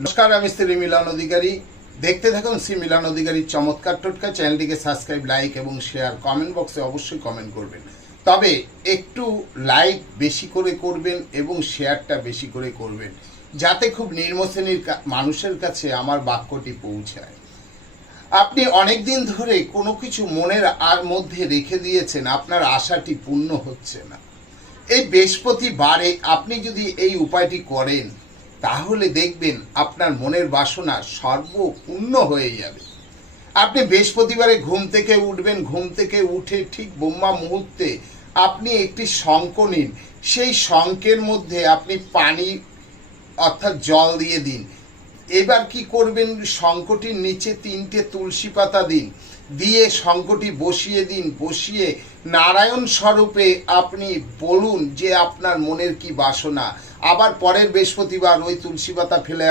নমস্কার, আমি শ্রী মিলন অধিকারী। দেখতে থাকুন শ্রী মিলন অধিকারীর চমৎকার টোটকা। চ্যানেলটিকে সাবস্ক্রাইব, লাইক এবং শেয়ার, কমেন্ট বক্সে অবশ্যই কমেন্ট করবেন। তবে একটু লাইক বেশি করে করবেন এবং শেয়ারটা বেশি করে করবেন, যাতে খুব নিম্ন শ্রেণীর মানুষের কাছে আমার বাক্যটি পৌঁছায়। আপনি অনেক দিন ধরে কোনো কিছু মনের মধ্যে রেখে দিয়েছেন, আপনার আশাটি পূর্ণ হচ্ছে না। এই বৃহস্পতিবারে আপনি যদি এই উপায়টি করেন, তাহলে দেখবেন আপনার মনের বাসনা সর্বপূর্ণ হয়ে যাবে। আপনি বৃহস্পতিবারে ঘুম থেকে উঠবেন, ঘুম থেকে উঠে ঠিক ব্রহ্মা মুহূর্তে আপনি একটি শঙ্খ নিন। সেই শঙ্খের মধ্যে আপনি পানি অর্থাৎ জল দিয়ে দিন। এবার কি করবেন, শঙ্খটির নিচে 3টে তুলসী পাতা দিন, দিয়ে শঙ্খটি বসিয়ে দিন। বসিয়ে নারায়ণ স্বরূপে আপনি বলুন যে আপনার মনের কি বাসনা। আবার পরের বৃহস্পতিবার ওই তুলসী পাতা ফেলে